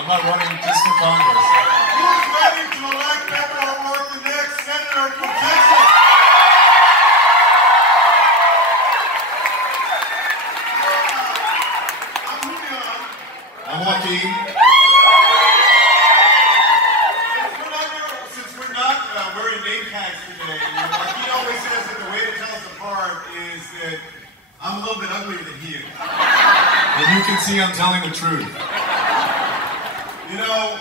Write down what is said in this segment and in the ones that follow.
I'm not running just for Congress. Who's ready to elect Beto O'Rourke the next senator from Texas? I'm Julian. I'm Joaquin. Since we're not wearing name tags today, Joaquin always says that the way to tell us apart is that I'm a little bit uglier than he is. And you can see I'm telling the truth. You know,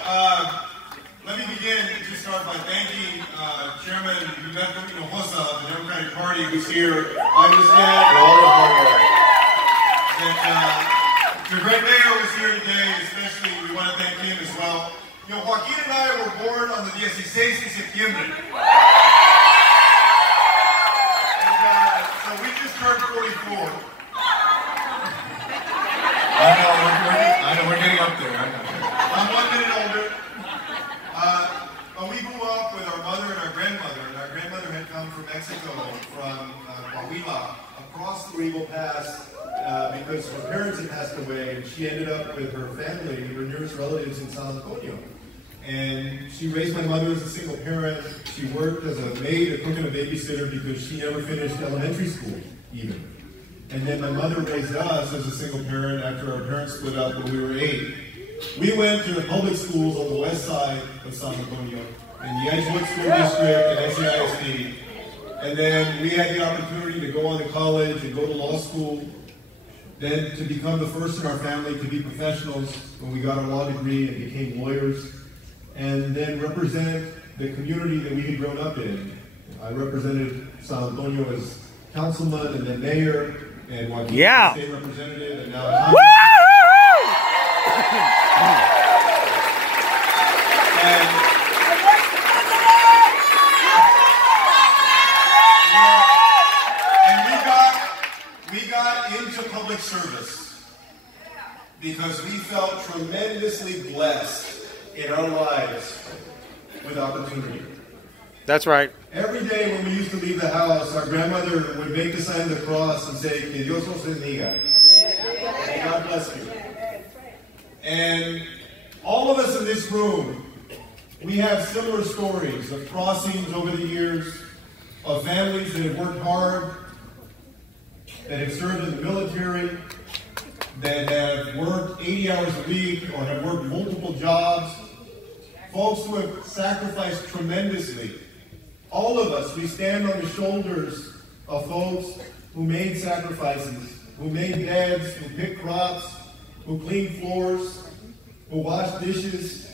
let me begin to start by thanking Chairman Beto of the Democratic Party, who's here. I understand that the great mayor was here today, especially we want to thank him as well. You know, Joaquin and I were born on the 16 de septiembre. And so we just turned 44. I know, we're getting up there. I know. I'm 1 minute older. But we grew up with our mother and our grandmother. And our grandmother had come from Mexico, from Coahuila, across the Regal Pass because her parents had passed away. And she ended up with her family, her nearest relatives in San Antonio. And she raised my mother as a single parent. She worked as a maid, a cook, and a babysitter because she never finished elementary school, even. And then my mother raised us as a single parent after our parents split up when we were 8. We went to the public schools on the west side of San Antonio, in the Edgewood School District and SAISD. And then we had the opportunity to go on to college and go to law school, then to become the first in our family to be professionals when we got our law degree and became lawyers, and then represent the community that we had grown up in. I represented San Antonio as councilman and then mayor, and Joaquin state representative, and now we got into public service because we felt tremendously blessed in our lives with opportunity. That's right. Every day when we used to leave the house, our grandmother would make the sign of the cross and say, "Que Dios os bendiga." May God bless you. And all of us in this room, we have similar stories of crossings over the years, of families that have worked hard, that have served in the military, that have worked 80 hours a week or have worked multiple jobs, folks who have sacrificed tremendously. All of us, we stand on the shoulders of folks who made sacrifices, who made beds, who picked crops, who cleaned floors, who washed dishes.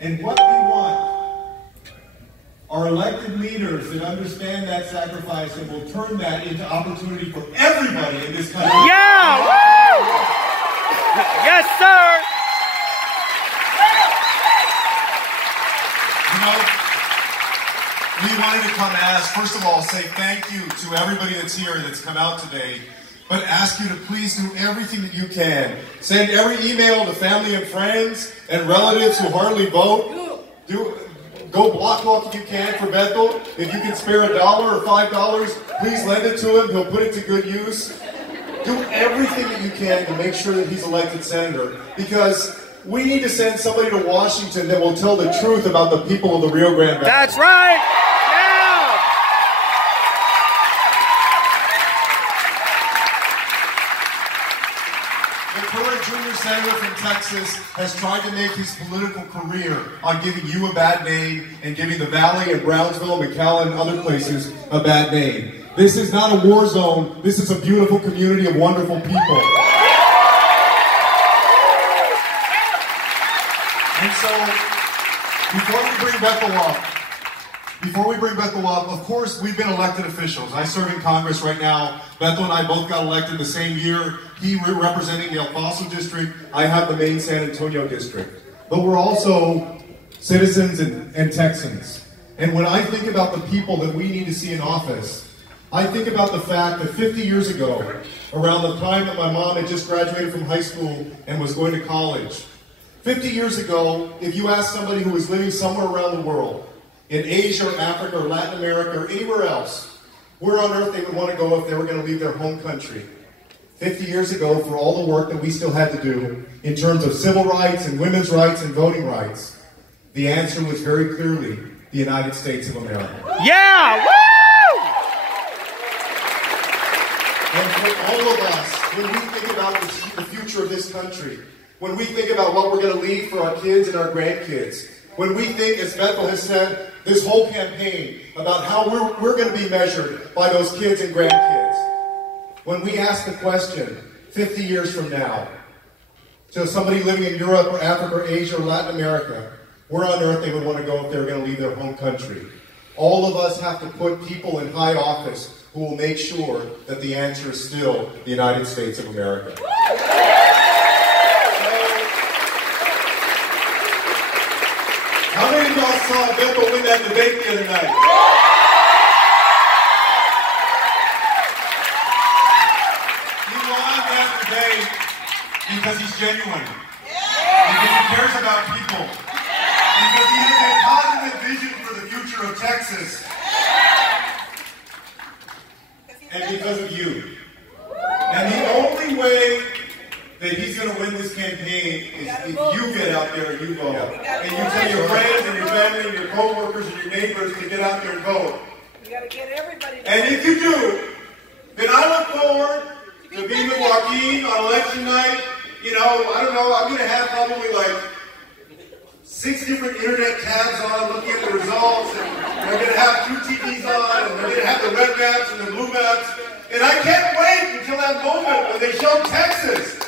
And what we want are elected leaders that understand that sacrifice and will turn that into opportunity for everybody in this country. Yeah! Woo! Yes, sir! You know, we wanted to come ask, first of all, say thank you to everybody that's here that's come out today, but ask you to please do everything that you can. Send every email to family and friends and relatives who hardly vote. Go block walk if you can for Beto. If you can spare $1 or $5, please lend it to him. He'll put it to good use. Do everything that you can to make sure that he's elected senator, because we need to send somebody to Washington that will tell the truth about the people of the Rio Grande Valley. That's right! Yeah! The current junior senator from Texas has tried to make his political career on giving you a bad name and giving the Valley and Brownsville, McAllen, and other places a bad name. This is not a war zone. This is a beautiful community of wonderful people. And so, before we bring Beto up, of course, we've been elected officials. I serve in Congress right now. Beto and I both got elected the same year. He representing the El Paso district. I have the main San Antonio district. But we're also citizens and Texans. And when I think about the people that we need to see in office, I think about the fact that 50 years ago, around the time that my mom had just graduated from high school and was going to college, 50 years ago, if you asked somebody who was living somewhere around the world, in Asia or Africa or Latin America or anywhere else, where on earth they would want to go if they were going to leave their home country, 50 years ago, for all the work that we still had to do in terms of civil rights and women's rights and voting rights, the answer was very clearly the United States of America. Yeah! Woo! And for all of us, when we think about the future of this country, when we think about what we're going to leave for our kids and our grandkids, when we think, as Beto has said, this whole campaign about how we're going to be measured by those kids and grandkids, when we ask the question 50 years from now to somebody living in Europe or Africa or Asia or Latin America, where on earth they would want to go if they were going to leave their home country, all of us have to put people in high office who will make sure that the answer is still the United States of America. How many of y'all saw Beto win that debate the other night? He won that debate because he's genuine. Because he cares about people. Because he has a positive vision for the future of Texas. And because of you. And the only way that he's going to win this campaign is if you get out there and you vote. And you tell your friends and your family and your co-workers and your neighbors to get out there and vote. You got to get everybody to And if you do, then I look forward to being with Joaquin on election night. You know, I don't know, I'm going to have probably like 6 different internet tabs on looking at the results. And they're going to have 2 TVs on. And they're going to have the red maps and the blue maps. And I can't wait until that moment when they show Texas.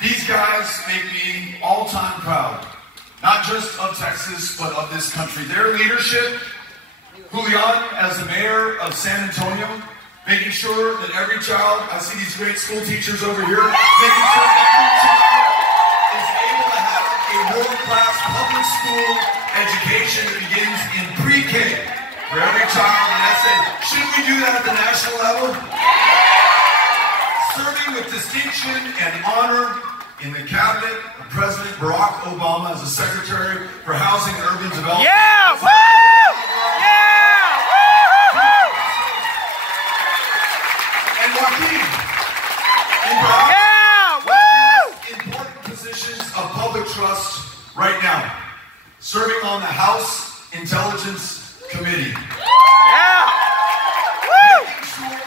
These guys make me all-time proud, not just of Texas, but of this country. Their leadership, Julian as the mayor of San Antonio, making sure that every child, I see these great school teachers over here, making sure every child is able to have a world-class public school education that begins in pre-K for every child. And I say, shouldn't we do that at the national level? Serving with distinction and honor in the cabinet of President Barack Obama as the Secretary for Housing and Urban Development. Yeah! Woo! Yeah! Woo! And Joaquin. In Barack, Yeah! Woo! important positions of public trust right now. Serving on the House Intelligence Committee. Yeah! Woo! Making sure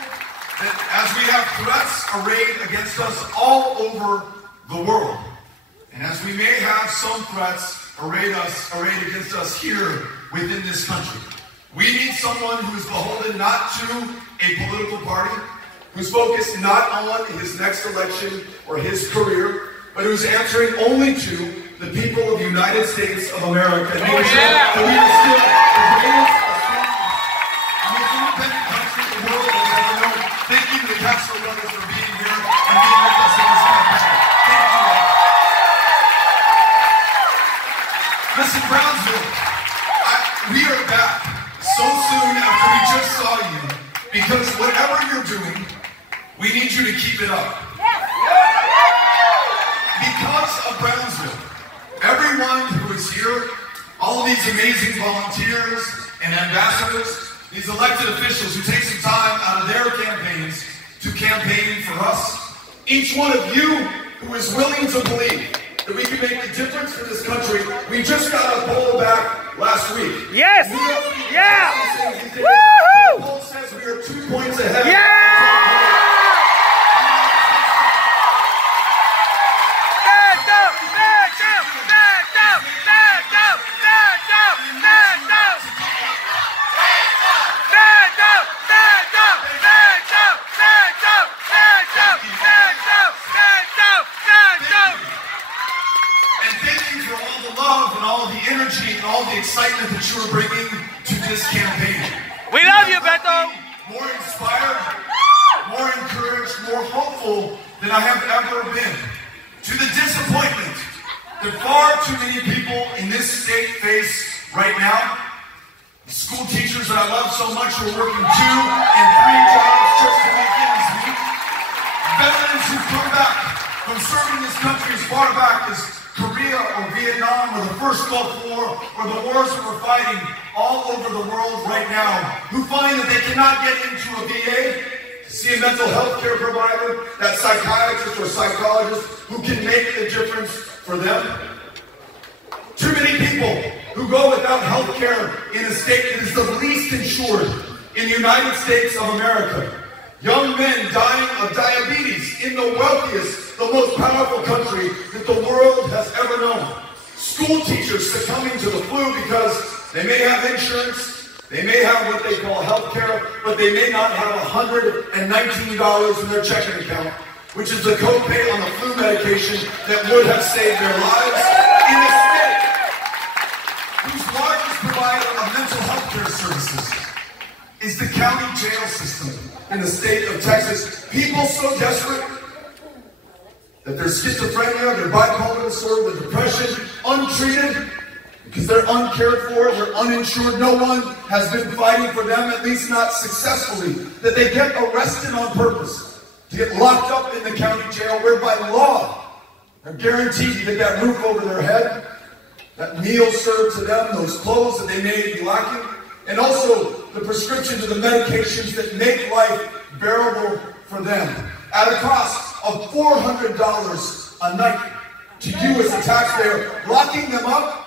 that as we have threats arrayed against us all over the world, and as we may have some threats arrayed against us here within this country, we need someone who is beholden not to a political party, who's focused not on his next election or his career, but who's answering only to the people of the United States of America, and making sure that we are still the greatest, most independent country the world has ever known. Thank you to the Castro brothers for being here and being with us in this campaign. Thank you all. Listen, Brownsville, we are back so soon after we just saw you, because whatever you're doing, we need you to keep it up. Because of Brownsville, everyone who is here, all of these amazing volunteers and ambassadors, these elected officials who take some time out of their campaigns to campaign for us, each one of you who is willing to believe that we can make a difference for this country. We just got a poll back last week. Yes! Yeah! The poll says we are 2 points ahead. Yeah! And all the energy and all the excitement that you are bringing to this campaign. We love you, Beto. More inspired, more hopeful than I have ever been. To the disappointment that far too many people in this state face right now. School teachers that I love so much who are working 2 and 3 jobs just to make ends meet. Veterans who've come back from serving this country as far back as Korea or Vietnam or the First Gulf War or the wars that we're fighting all over the world right now, who find that they cannot get into a VA to see a mental health care provider, that psychiatrist or psychologist who can make the difference for them. Too many people who go without health care in a state that is the least insured in the United States of America. Young men dying of diabetes in the wealthiest, the most powerful country that the world has ever known. School teachers succumbing to the flu because they may have insurance, they may have what they call health care, but they may not have $119 in their checking account, which is the copay on the flu medication that would have saved their lives in a state whose largest provider of mental health care services is the county jail system in the state of Texas. People so desperate that their schizophrenia, their bipolar disorder, their depression, untreated because they're uncared for, they're uninsured. No one has been fighting for them, at least not successfully, that they get arrested on purpose, to get locked up in the county jail, where by law they're guaranteed to get that roof over their head, that meal served to them, those clothes that they may be lacking, and also the prescriptions of the medications that make life bearable for them at a cost of $400 a night to you as a taxpayer, locking them up,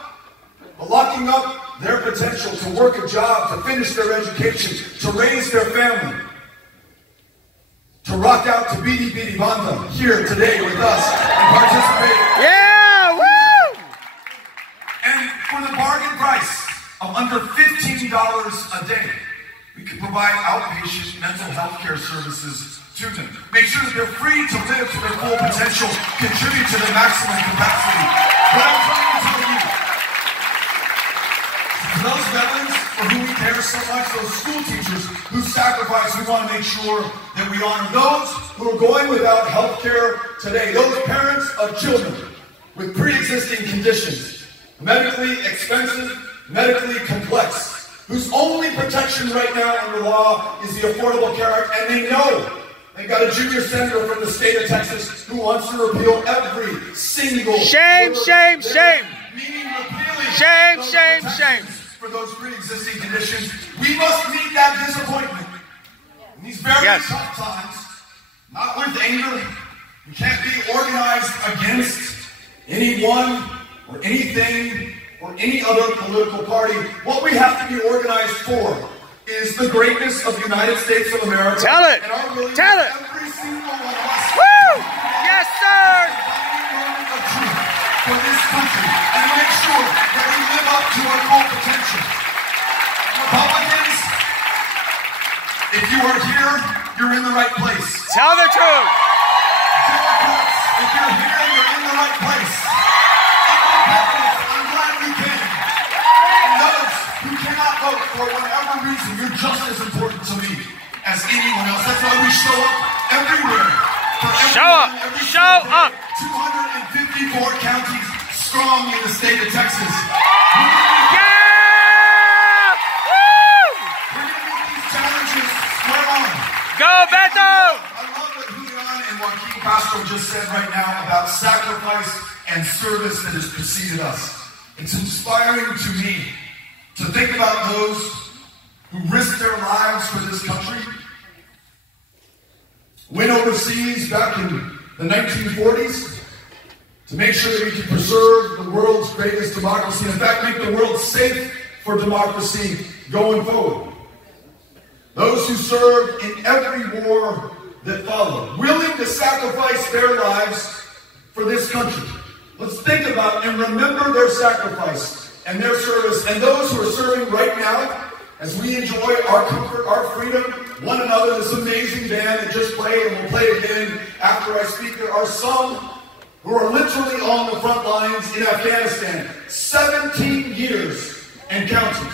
locking up their potential to work a job, to finish their education, to raise their family, to rock out to Bidi Bidi Banda here today with us and participate. Yeah, woo! And for the bargain price of under $15 a day, we can provide outpatient mental health care services to them. Make sure that they're free to live to their full potential, contribute to their maximum capacity. What I'm trying to tell you, for those veterans for whom we care so much, those school teachers who sacrifice, we want to make sure that we honor those who are going without health care today, those parents of children with pre-existing conditions, medically expensive, medically complex, whose only protection right now under law is the Affordable Care Act, and they know they got a junior senator from the state of Texas who wants to repeal every single Shame, shame, shame. meaning repealing Shame, those shame, protections shame. for those pre-existing conditions. We must meet that disappointment in these very tough times, not with anger. We can't be organized against anyone or anything or any other political party. What we have to be organized for is the greatness of the United States of America. Tell it. And our willingness, Tell it. every single one of us, Woo! Yes, sir. of truth for this country, and make sure that we live up to our full potential. Republicans, if you are here, you're in the right place. Tell the truth. Democrats, if you're here, you're in the right place. Independents, I'm glad you came. And those who cannot vote for whatever reason, you're just as important to me as anyone else. That's why we show up everywhere. For Show up. every Show single day. up. 254 counties strong in the state of Texas. Yeah! Woo! We're going to meet these challenges square on. Go, Beto! I love what Julian and Joaquin Castro just said right now about sacrifice and service that has preceded us. It's inspiring to me to think about those who risked their lives for this country, went overseas back in the 1940s to make sure that we can preserve the world's greatest democracy, in fact, make the world safe for democracy going forward. Those who served in every war that followed, willing to sacrifice their lives for this country. Let's think about and remember their sacrifice and their service, and those who are serving right now as we enjoy our comfort, our freedom, one another. This amazing band that just played and will play again after I speak. There are some who are literally on the front lines in Afghanistan, 17 years and counting,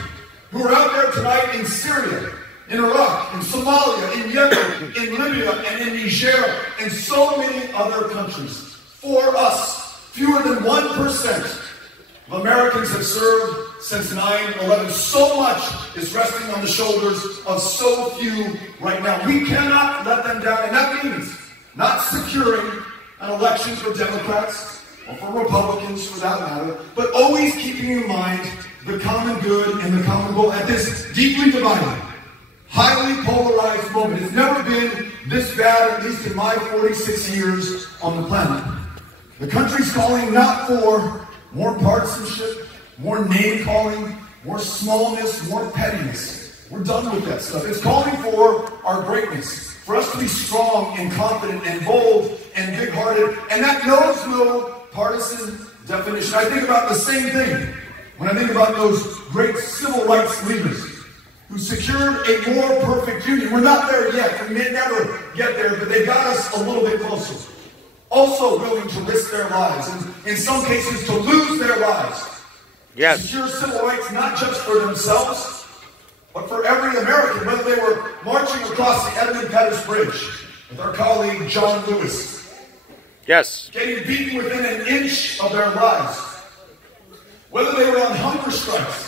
who are out there tonight in Syria, in Iraq, in Somalia, in Yemen, in Libya, and in Niger, and so many other countries. For us, fewer than 1% of Americans have served since 9/11. So much is resting on the shoulders of so few right now. We cannot let them down, and that means not securing an election for Democrats or for Republicans for that matter, but always keeping in mind the common good and the common goal at this deeply divided, highly polarized moment. It's never been this bad, at least in my 46 years on the planet. The country's calling not for more partisanship, more name-calling, more smallness, more pettiness. We're done with that stuff. It's calling for our greatness, for us to be strong and confident and bold and big-hearted, and that knows no partisan definition. I think about the same thing when I think about those great civil rights leaders who secured a more perfect union. We're not there yet. We may never get there, but they got us a little bit closer. Also willing to risk their lives, and in some cases to lose their lives. Yes. To secure civil rights not just for themselves, but for every American, whether they were marching across the Edmund Pettus Bridge with our colleague John Lewis. Yes. Getting beaten within an inch of their lives. Whether they were on hunger strikes,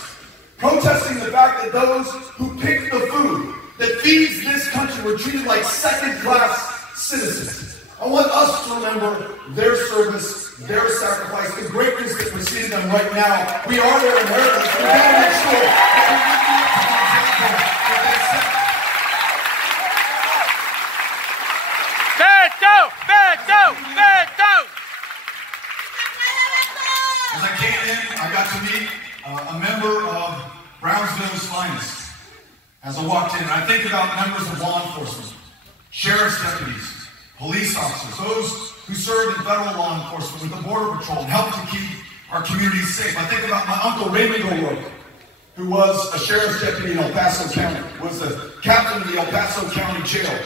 protesting the fact that those who picked the food that feeds this country were treated like second-class citizens. I want us to remember their service, their sacrifice, the greatness that precedes them right now. We are their inheritance. We got to make sure that we Beto! Beto! Beto! As I came in, I got to meet a member of Brownsville's finest. As I walked in, I think about members of law enforcement, sheriff's deputies, police officers, those who serve in federal law enforcement with the Border Patrol and help to keep our communities safe. I think about my uncle Raymond O'Rourke, who was a sheriff's deputy in El Paso County, was the captain of the El Paso County Jail,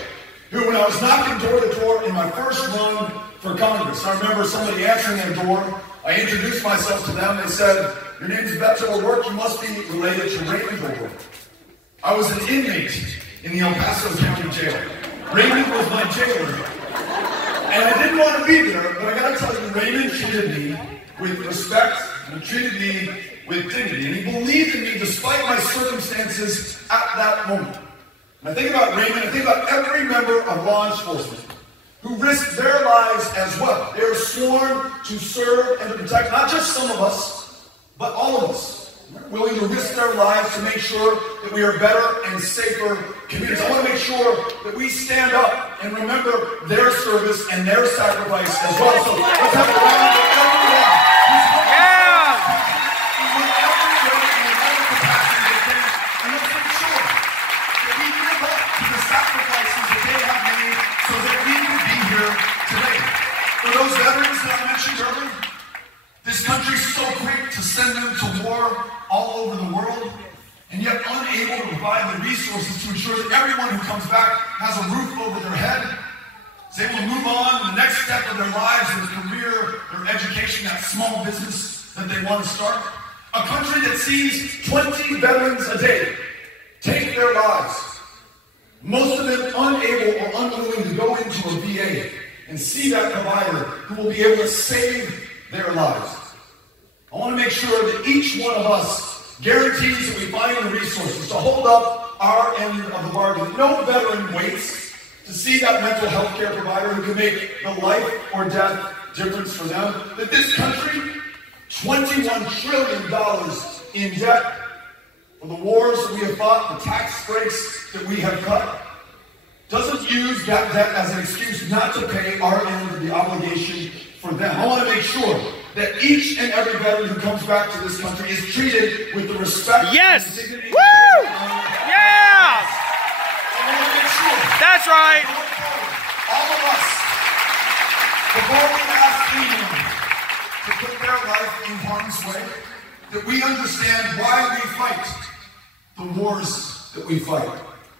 who, when I was knocking door to door in my first run for Congress, I remember somebody answering their door. I introduced myself to them. They said, "Your name's Beto O'Rourke. You must be related to Raymond O'Rourke." I was an inmate in the El Paso County Jail. Raymond was my jailer. And I didn't want to be there, but I got to tell you, Raymond treated me with respect, and he treated me with dignity. And he believed in me despite my circumstances at that moment. And I think about Raymond, I think about every member of law enforcement who risked their lives as well. They are sworn to serve and to protect not just some of us, but all of us. They're willing to risk their lives to make sure that we are better and safer communities. I want to make sure that we stand up and remember their service and their sacrifice as well. So let's have a round for everyone who's working every way in whatever capacity they can. And let's make sure that we live up to the sacrifices that they have made so that we can be here today. For those veterans that I mentioned earlier, this country's so quick to send them to war all over the world, and yet unable to provide the resources to ensure that everyone who comes back has a roof over their head, is able to move on to the next step of their lives, their career, their education, that small business that they want to start. A country that sees 20 veterans a day take their lives, most of them unable or unwilling to go into a VA and see that provider who will be able to save their lives. I want to make sure that each one of us guarantees that we find the resources to hold up our end of the bargain. No veteran waits to see that mental health care provider who can make the life or death difference for them. That this country, $21 trillion in debt for the wars that we have fought, the tax breaks that we have cut, doesn't use that debt as an excuse not to pay our end of the obligation for them. I want to make sure that each and every veteran who comes back to this country is treated with the respect Yes. and dignity. Woo! Yeah! I want to make sure That's right. going forward, all of us, before we ask anyone to put their life in harm's way, that we understand why we fight the wars that we fight.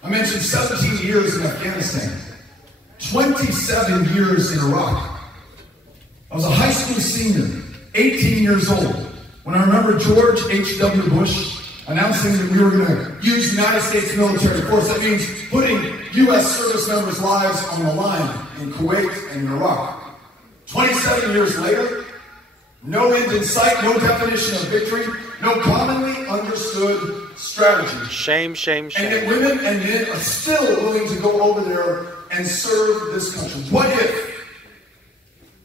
I mentioned 17 years in Afghanistan, 27 years in Iraq. I was a high school senior, 18 years old, when I remember George H.W. Bush announcing that we were going to use United States military force. That means putting U.S. service members' lives on the line in Kuwait and in Iraq. 27 years later, no end in sight, no definition of victory, no commonly understood strategy. Shame, shame, shame. And yet women and men are still willing to go over there and serve this country. What if,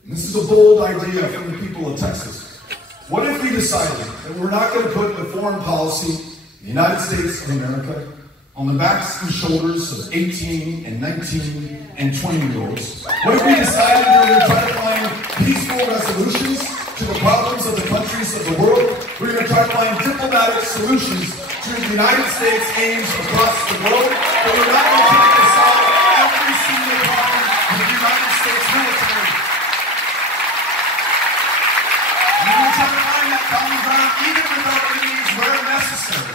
and this is a bold idea from the people of Texas, what if we decided that we're not going to put the foreign policy of the United States of America on the backs and shoulders of 18 and 19 and 20-year-olds? What if we decided we were going to try to find peaceful resolutions to the problems of the countries of the world? We're going to try to find diplomatic solutions to the United States aims across the globe, but we're not going to try to solve every single problem of the United States military. We're going to try to find that common ground, even with our enemies where necessary,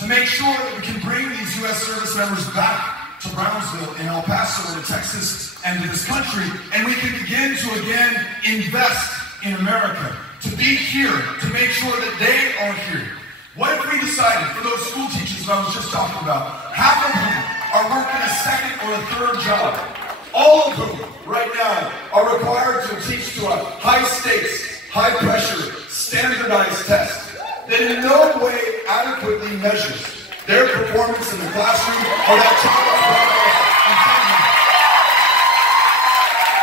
to make sure that we can bring these U.S. service members back to Brownsville and El Paso to Texas and to this country, and we can begin to again invest in America, to be here, to make sure that they are here. What if we decided, for those school teachers that I was just talking about, half of whom are working a second or a third job, all of whom right now are required to teach to a high stakes, high pressure, standardized test that in no way adequately measures their performance in the classroom or that child's progress in front of them.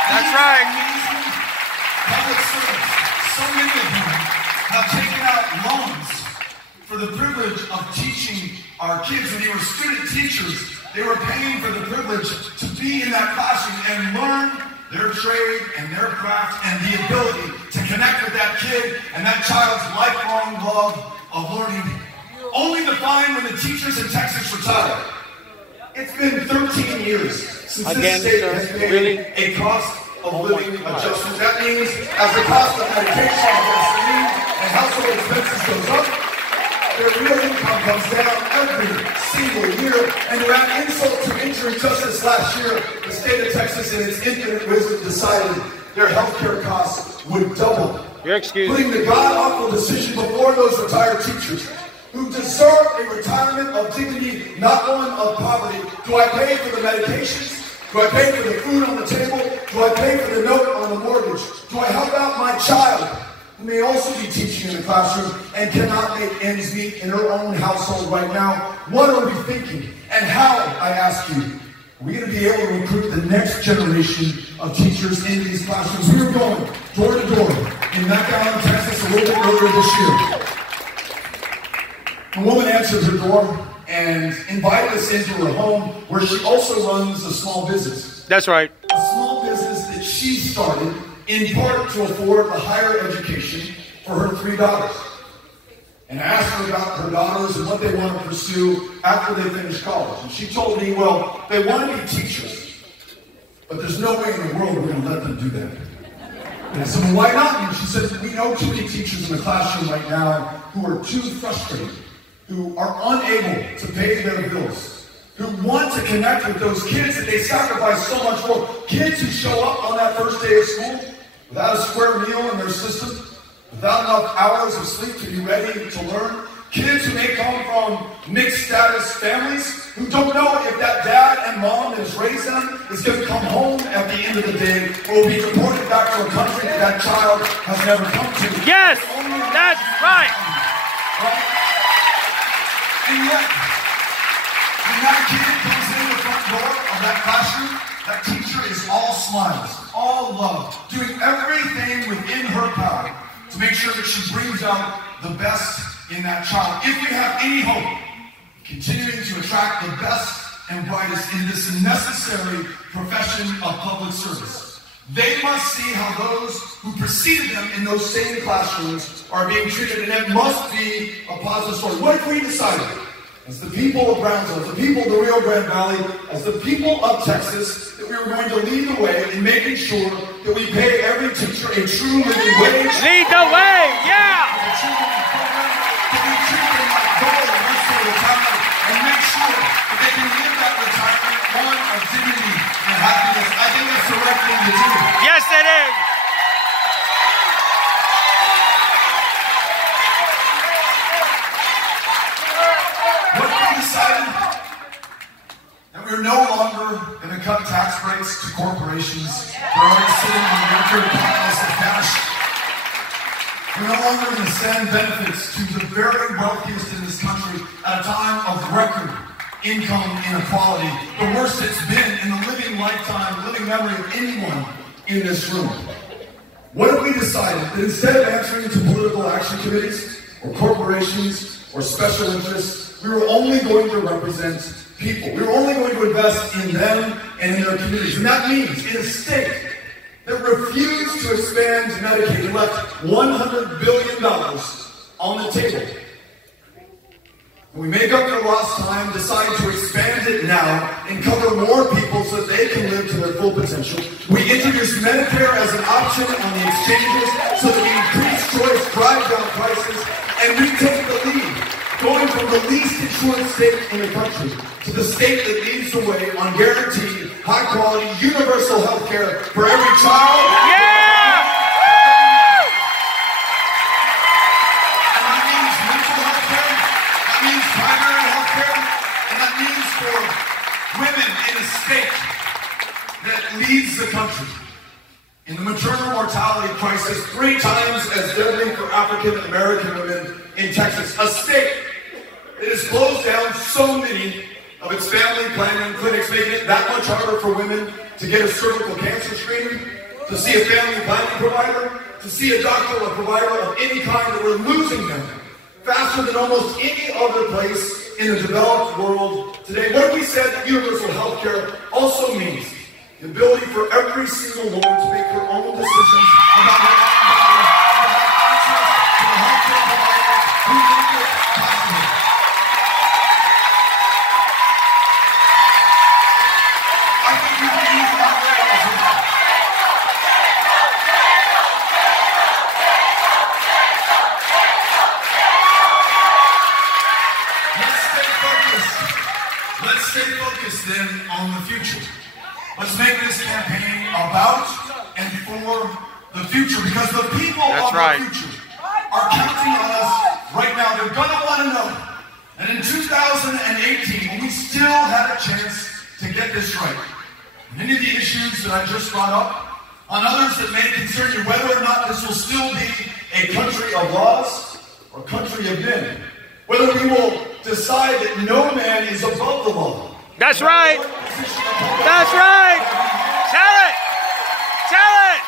That's right. Public service, so many of them have taken out loans for the privilege of teaching our kids. When they were student teachers, they were paying for the privilege to be in that classroom and learn their trade and their craft and the ability to connect with that kid and that child's lifelong love of learning, only to find when the teachers in Texas retire. It's been 13 years since this state has made a cost of living adjustment. That means as the cost of medication, gasoline, and household expenses goes up, their real income comes down every single year. And to add insult to injury, just this last year, the state of Texas, in its infinite wisdom, decided their health care costs would double. You're excused. Putting the god-awful decision before those retired teachers who deserve a retirement of dignity, not one of poverty. Do I pay for the medications? Do I pay for the food on the table? Do I pay for the note on the mortgage? Do I help out my child, who may also be teaching in the classroom and cannot make ends meet in her own household right now? What are we thinking? And how, I ask you, are we going to be able to recruit the next generation of teachers into these classrooms? We were going door to door in McAllen, Texas, a little bit earlier this year. A woman answered her door and invited us into her home, where she also runs a small business. That's right. A small business that she started in part to afford a higher education for her 3 daughters. And I asked her about her daughters and what they want to pursue after they finish college. And she told me, well, they want to be teachers, but there's no way in the world we're going to let them do that. And I said, well, why not? And she said, we know too many teachers in the classroom right now who are too frustrated, who are unable to pay their bills, who want to connect with those kids that they sacrifice so much for. Kids who show up on that first day of school without a square meal in their system, without enough hours of sleep to be ready to learn. Kids who may come from mixed status families, who don't know if that dad and mom that has raised them is going to come home at the end of the day or will be deported back to a country that child has never come to. Yes, that's right. Right? And yet, when that kid comes in the front door of that classroom, that teacher is all smiles, all love, doing everything within her power to make sure that she brings out the best in that child. If we have any hope, continuing to attract the best and brightest in this necessary profession of public service, they must see how those who preceded them in those same classrooms are being treated, and it must be a positive story. What if we decided, as the people of Brownsville, as the people of the Rio Grande Valley, as the people of Texas, that we were going to lead the way in making sure that we pay every teacher a true living wage? Lead the way, yeah! That we treat them like gold once they retire, and make sure that they can live that retirement one of dignity and happiness. I think that's the right thing to do. Yes, it is! oligarchs to corporations. They're already sitting on record piles of cash. We're no longer going to send benefits to the very wealthiest in this country at a time of record income inequality, the worst it's been in the living memory of anyone in this room. What have we decided? That instead of answering to political action committees or corporations or special interests, we were only going to represent people. We were only going to invest in them and in their communities. And that means in a state that refused to expand Medicaid and left $100 billion on the table. We make up for lost time, decide to expand it now, and cover more people so that they can live to their full potential. We introduce Medicare as an option on the exchanges so that we increase choice, drive down prices, and we take the lead, going from the least insured state in the country to the state that leads the way on guaranteed, high-quality, universal health care for every child. Yeah! Primary health care, and that means for women in a state that leads the country in the maternal mortality crisis 3 times as deadly for African American women in Texas, a state that has closed down so many of its family planning clinics, making it that much harder for women to get a cervical cancer screening, to see a family planning provider, to see a doctor or provider of any kind, that we're losing them faster than almost any other place in the developed world today. What we said that universal health care also means the ability for every single woman to make her own decisions about her own body, about access to the health care providers who make it possible. I think we can use that way as well. Let's stay focused then on the future. Let's make this campaign about and for the future, because the people of the future are counting on us right now. They're going to want to know. And in 2018, when we still had a chance to get this right, many of the issues that I just brought up, on others that may concern you, whether or not this will still be a country of laws or a country of men, whether we will decide that no man is above the law. That's right. That's right. Tell it. Tell it.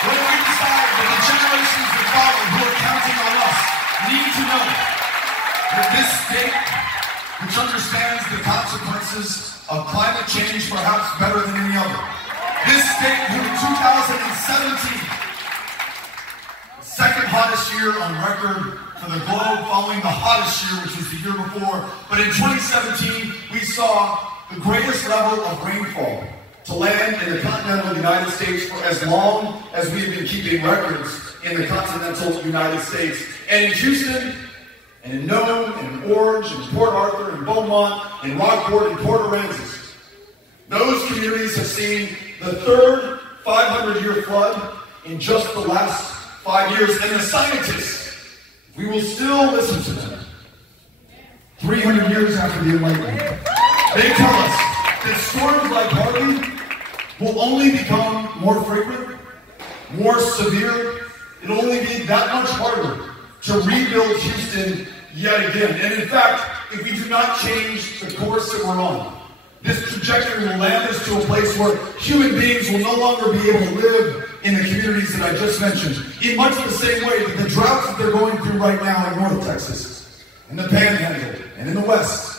Whether we decide that the generations that follow who are counting on us need to know that this state, which understands the consequences of climate change perhaps better than any other, this state who in 2017, second hottest year on record for the globe, following the hottest year, which was the year before. But in 2017, we saw the greatest level of rainfall to land in the continental United States for as long as we've been keeping records in the continental United States. And in Houston, and in Nome, and in Orange, and Port Arthur, and Beaumont, and Rockport, and Port Aransas, those communities have seen the third 500-year flood in just the last 5 years. And the scientists, we will still listen to them 300 years after the Enlightenment. They tell us that storms like Harvey will only become more frequent, more severe. It'll only be that much harder to rebuild Houston yet again. And in fact, if we do not change the course that we're on, this trajectory will land us to a place where human beings will no longer be able to live in the communities that I just mentioned, in much the same way that the droughts that they're going through right now in North Texas, in the Panhandle, and in the West,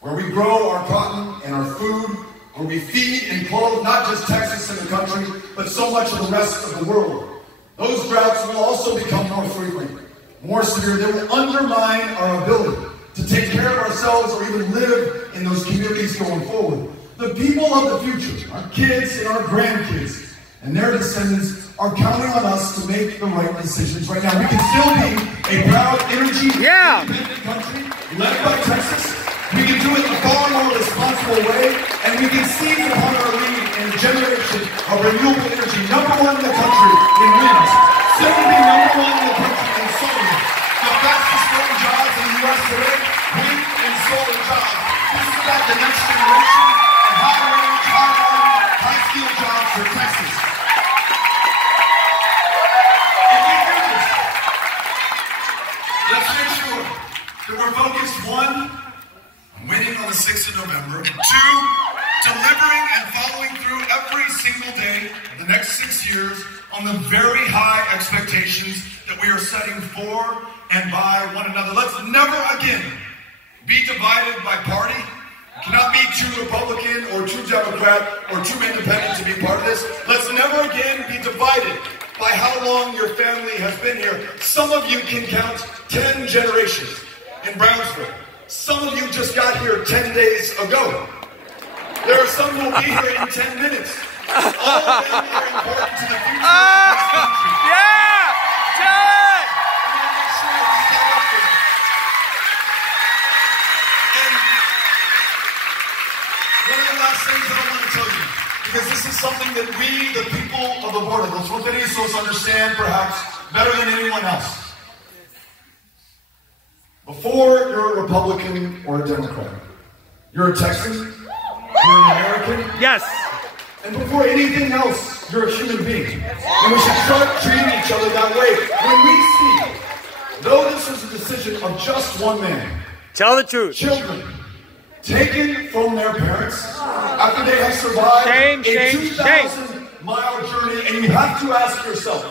where we grow our cotton and our food, where we feed and clothe not just Texas and the country, but so much of the rest of the world. Those droughts will also become more frequent, more severe. They will undermine our ability to take care of ourselves or even live in those communities going forward. The people of the future, our kids and our grandkids, and their descendants are counting on us to make the right decisions right now. We can still be a proud, energy-independent country led by Texas. We can do it in a far more responsible way, and we can seize upon our lead in a generation of renewable energy. #1 in the country in wind. Soon to be #1 in the country in solar. The fastest growing jobs in the U.S. today, wind and solar jobs. This is about the next generation and how and following through every single day of the next 6 years on the very high expectations that we are setting for and by one another. Let's never again be divided by party. You cannot be too Republican or too Democrat or too independent to be part of this. Let's never again be divided by how long your family has been here. Some of you can count 10 generations in Brownsville. Some of you just got here 10 days ago. There are some who will be here in 10 minutes. All of them are important to the future of this country. Yeah! Ted! And one of the last things that I want to tell you, because this is something that we, the people of the border, los fronterizos, understand perhaps better than anyone else. Before you're a Republican or a Democrat, you're a Texan, you're an American. Yes. And before anything else, you're a human being. And we should start treating each other that way. When we see, though this is a decision of just one man, Tell the truth. children taken from their parents after they have survived a 2,000-mile journey, and you have to ask yourself,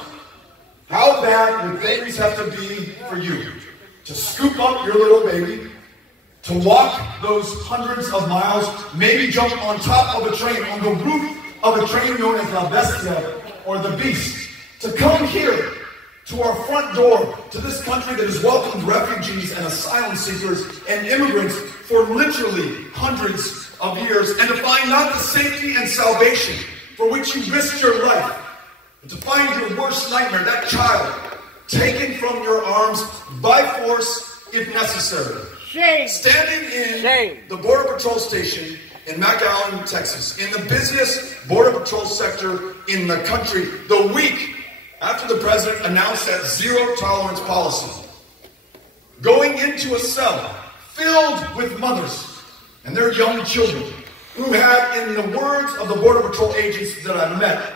how bad would things have to be for you to scoop up your little baby, to walk those hundreds of miles, maybe jump on top of a train, on the roof of a train known as La Bestia, or the Beast, to come here to our front door, to this country that has welcomed refugees and asylum seekers and immigrants for literally hundreds of years, and to find not the safety and salvation for which you risked your life, but to find your worst nightmare, that child taken from your arms by force if necessary. Shame. Standing in Shame. the Border Patrol station in McAllen, Texas, in the busiest Border Patrol sector in the country, the week after the president announced that zero tolerance policy, going into a cell filled with mothers and their young children who had, in the words of the Border Patrol agents that I met,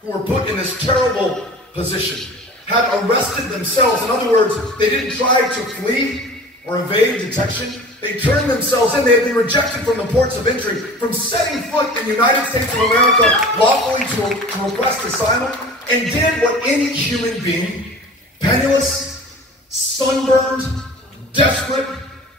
who were put in this terrible position, had arrested themselves. In other words, they didn't try to flee or evade detection. They turned themselves in. They had been rejected from the ports of entry, from setting foot in the United States of America lawfully to request asylum, and did what any human being, penniless, sunburned, desperate,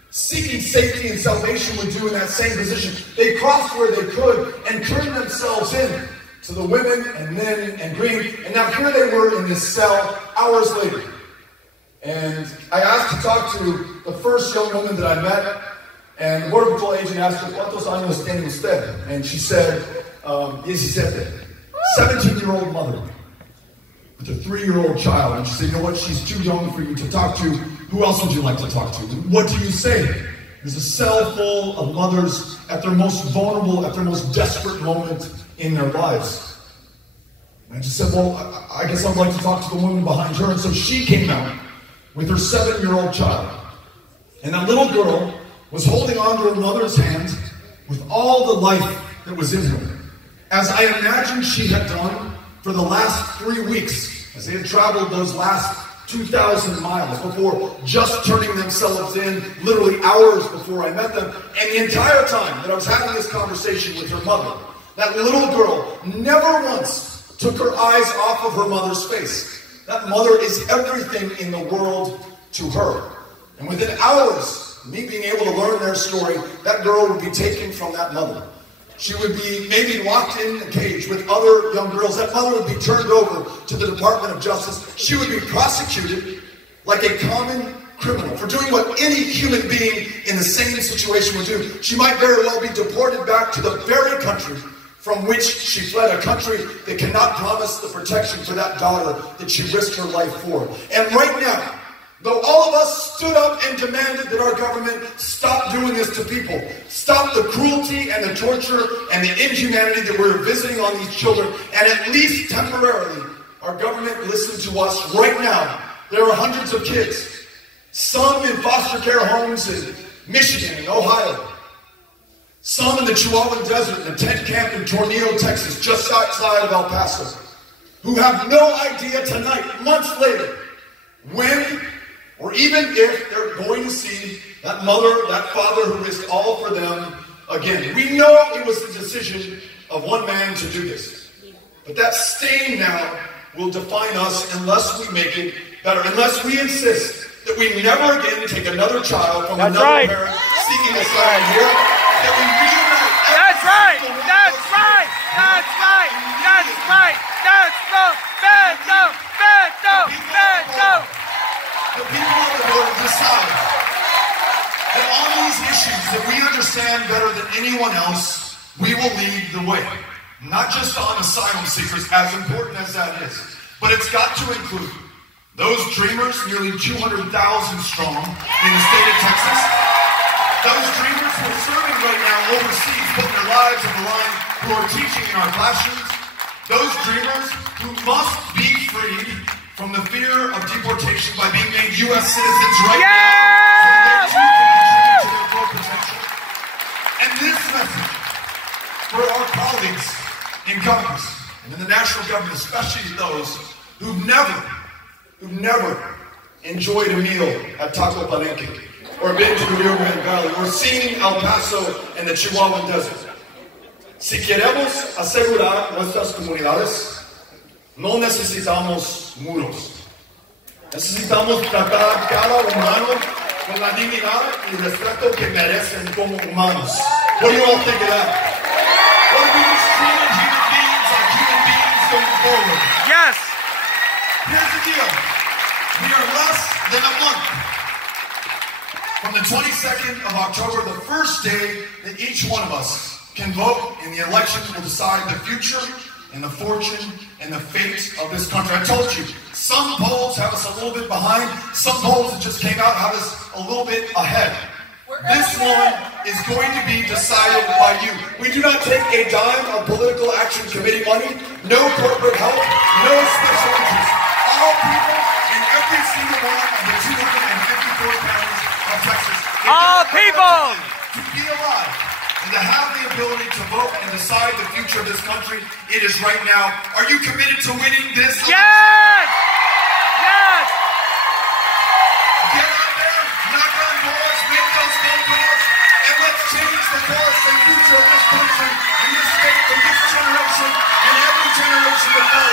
seeking safety and salvation would do in that same position. They crossed where they could and turned themselves in to the women and men and green. And now here they were in this cell hours later. And I asked to talk to the first young woman that I met, and the Border Patrol agent asked her, ¿Cuántos años tiene usted? And she said, 17. 17-year-old mother with a 3-year-old child. And she said, you know what, she's too young for you to talk to. Who else would you like to talk to? What do you say? There's a cell full of mothers at their most vulnerable, at their most desperate moment in their lives. And I just said, well, I guess I'd like to talk to the woman behind her. And so she came out with her 7-year-old child. And that little girl was holding on to her mother's hand with all the life that was in her, as I imagined she had done for the last 3 weeks, as they had traveled those last 2,000 miles before just turning themselves in literally hours before I met them. And the entire time that I was having this conversation with her mother, that little girl never once took her eyes off of her mother's face. That mother is everything in the world to her. And within hours, me being able to learn their story, that girl would be taken from that mother. She would be maybe locked in a cage with other young girls. That mother would be turned over to the Department of Justice. She would be prosecuted like a common criminal for doing what any human being in the same situation would do. She might very well be deported back to the very country from which she fled, a country that cannot promise the protection for that daughter that she risked her life for. And right now, though all of us stood up and demanded that our government stop doing this to people, stop the cruelty and the torture and the inhumanity that we're visiting on these children, and at least temporarily, our government listened to us right now. There are hundreds of kids, some in foster care homes in Michigan and Ohio, some in the Chihuahuan Desert in a tent camp in Tornillo, Texas, just outside of El Paso, who have no idea tonight, months later, when or even if they're going to see that mother, that father who risked all for them again. We know it was the decision of one man to do this. But that stain now will define us unless we make it better, unless we insist that we never again take another child from another parent seeking asylum here, that we reunite. That's right! That's right! That's right! That's right! That's right! Beto! Beto! Beto! The people of the world decide that on these issues that we understand better than anyone else, we will lead the way. Not just on asylum seekers, as important as that is, but it's got to include those dreamers, nearly 200,000 strong in the state of Texas. Those dreamers who are serving right now overseas, putting their lives on the line, who are teaching in our classrooms. Those dreamers who must be freed from the fear of deportation by being made U.S. citizens right now, so that they too can contribute to their full potential. And this message for our colleagues in Congress and in the national government, especially those who've never enjoyed a meal at Taco Palenque, or been to the Rio Grande Valley, or seen El Paso and the Chihuahuan Desert. Si queremos asegurar nuestras comunidades, no necesitamos muros. Necesitamos tratar cada humano con la dignidad y respeto que merecen como humanos. What do you all think of that? What do we just treat human beings like human beings going forward? Yes! Here's the deal. We are less than a month from the 22nd of October, the first day that each one of us can vote in the election that will decide the future and the fortune and the fate of this country. I told you, some polls have us a little bit behind. Some polls that just came out have us a little bit ahead. This one is going to be decided by you. We do not take a dime of political action committee money, no corporate help, no special interest. All people in every single one of the 254 counties of Texas. All people! To be alive and to have the ability to vote and decide the future of this country, it is right now. Are you committed to winning this? Yes! Yes! Get out there, knock on doors, make those phone calls, and let's change the course and future of this country and this state from this generation and every generation that follows.